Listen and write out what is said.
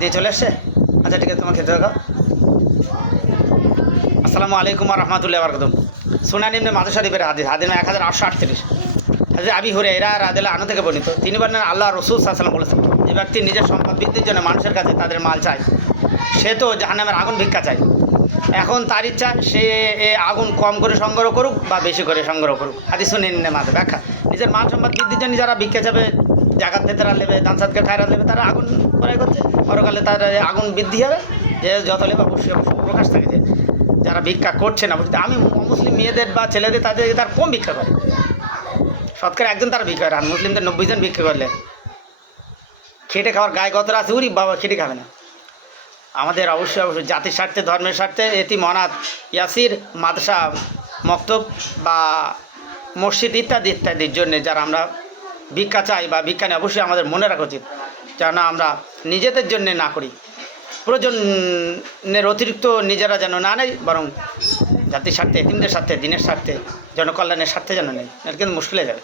দিয়ে চলে এসছে আচ্ছা ঠিক আছে তোমার খেতে দেখাও আসসালামু আলাইকুম রহমতুল্লাহ বরকতুম সোনা নিম্নে মাদুসা দ্বীপের হাদিস হাদিস এক হাজার আটশো আটত্রিশ। হাজির আবি হুরে এরা রাদেলা আনো থেকে বর্ণিত। তিনি বলেন, আল্লাহ রসুল সাল্লাম বলেছেন, যে ব্যক্তি নিজের সম্পদ বৃদ্ধির জন্য মানুষের কাছে তাদের মাল চায়, সে তো জাহান্নামের আগুন ভিক্ষা চায়। এখন তার ইচ্ছা, সে এ আগুন কম করে সংগ্রহ করুক বা বেশি করে সংগ্রহ করুক। হাদিস শুনে নিনে মাঝে ব্যাখ্যা। নিজের মাল সম্পদ বৃদ্ধির জন্য যারা ভিক্ষা যাবে জাগাত ভেতরা নেবে দানসাদকে ঠায়রা নেবে তারা আগুন ক্রয় করছে। পরকালে তার আগুন বৃদ্ধি হবে, যে যত নেবে অবশ্যই অবশ্যই প্রকাশ থাকে যে যারা ভিক্ষা করছে না বলতে, আমি মুসলিম মেয়েদের বা ছেলেদের তাদের তার কম ভিক্ষা করে। শতকরা একজন তারা ভিক্ষা করে, আর মুসলিমদের নব্বই জন ভিক্ষা করলে। খেটে খাওয়ার গায়ে গতরা আছে, উরি বাবা খেটে খাবে না। আমাদের অবশ্যই অবশ্যই জাতির স্বার্থে, ধর্মের স্বার্থে এটি মনাত ইয়াসির, মাদ্রাসা, মক্তব বা মসজিদ ইত্যাদি ইত্যাদির জন্যে যারা আমরা ভিক্ষা চাই বা ভিক্ষা নিয়ে অবশ্যই আমাদের মনে রাখা উচিত যেন আমরা নিজেদের জন্যে না করি। প্রয়োজনের অতিরিক্ত নিজেরা যেন না নেই বরং জাতির স্বার্থে এতিমদের স্বার্থে, দিনের স্বার্থে, জনকল্যাণের স্বার্থে যেন নেই কিন্তু মুশকিলে যাবে।